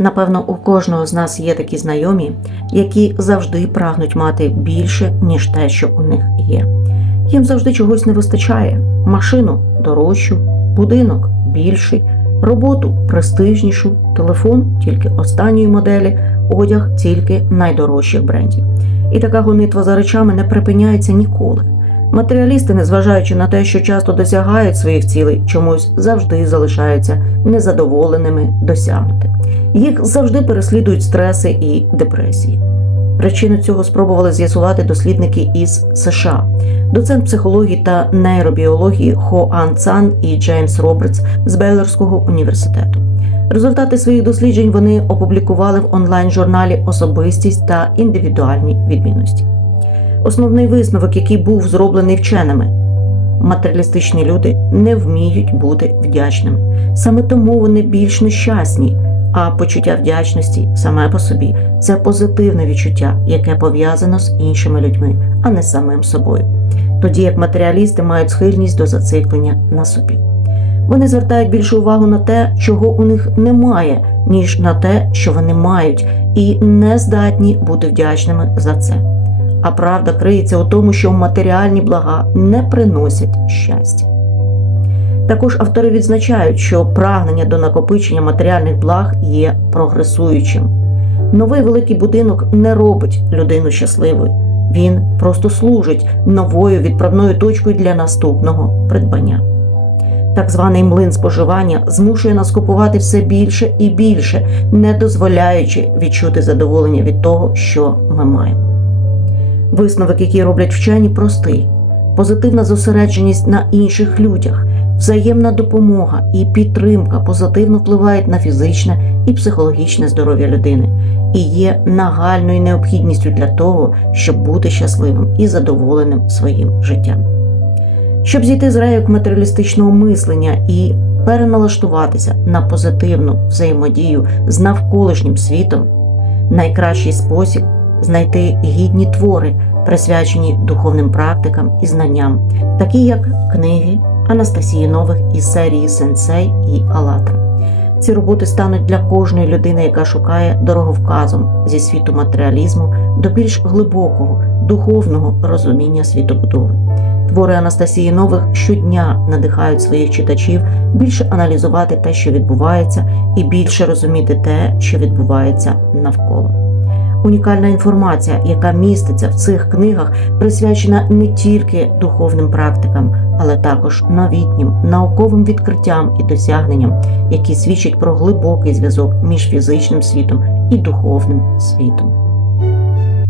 Напевно, у кожного з нас є такі знайомі, які завжди прагнуть мати більше, ніж те, що у них є. Їм завжди чогось не вистачає: машину дорожчу, будинок більший, роботу престижнішу, телефон тільки останньої моделі, одяг тільки найдорожчих брендів. І така гонитва за речами не припиняється ніколи. Матеріалісти, незважаючи на те, що часто досягають своїх цілей, чомусь завжди залишаються незадоволеними досягнути. Їх завжди переслідують стреси і депресії. Причину цього спробували з'ясувати дослідники із США, доцент психології та нейробіології Хо Ан Цан і Джеймс Робертс з Бейлорського університету. Результати своїх досліджень вони опублікували в онлайн-журналі Особистість та індивідуальні відмінності. Основний висновок, який був зроблений вченими, матеріалістичні люди не вміють бути вдячними. Саме тому вони більш нещасні. А почуття вдячності саме по собі це позитивне відчуття, яке пов'язано з іншими людьми, а не самим собою. Тоді як матеріалісти мають схильність до зациклення на собі. Вони звертають більшу увагу на те, чого у них немає, ніж на те, що вони мають, і не здатні бути вдячними за це. А правда криється у тому, що матеріальні блага не приносять щастя. Також автори відзначають, що прагнення до накопичення матеріальних благ є прогресуючим. Новий великий будинок не робить людину щасливою, він просто служить новою відправною точкою для наступного придбання. Так званий млин споживання змушує нас купувати все більше і більше, не дозволяючи відчути задоволення від того, що ми маємо. Висновок, який роблять вчені, простий: позитивна зосередженість на інших людях, взаємна допомога і підтримка позитивно впливають на фізичне і психологічне здоров'я людини і є нагальною необхідністю для того, щоб бути щасливим і задоволеним своїм життям. Щоб зійти з рейок матеріалістичного мислення і переналаштуватися на позитивну взаємодію з навколишнім світом, найкращий спосіб знайти гідні твори, присвячені духовним практикам і знанням, такі як книги Анастасії Нових із серії Сенсей і Алатра. Ці роботи стануть для кожної людини, яка шукає дороговказом зі світу матеріалізму до більш глибокого духовного розуміння світобудови. Твори Анастасії Нових щодня надихають своїх читачів більше аналізувати те, що відбувається, і більше розуміти те, що відбувається навколо. Унікальна інформація, яка міститься в цих книгах, присвячена не тільки духовним практикам, але також новітнім науковим відкриттям і досягненням, які свідчать про глибокий зв'язок між фізичним світом і духовним світом.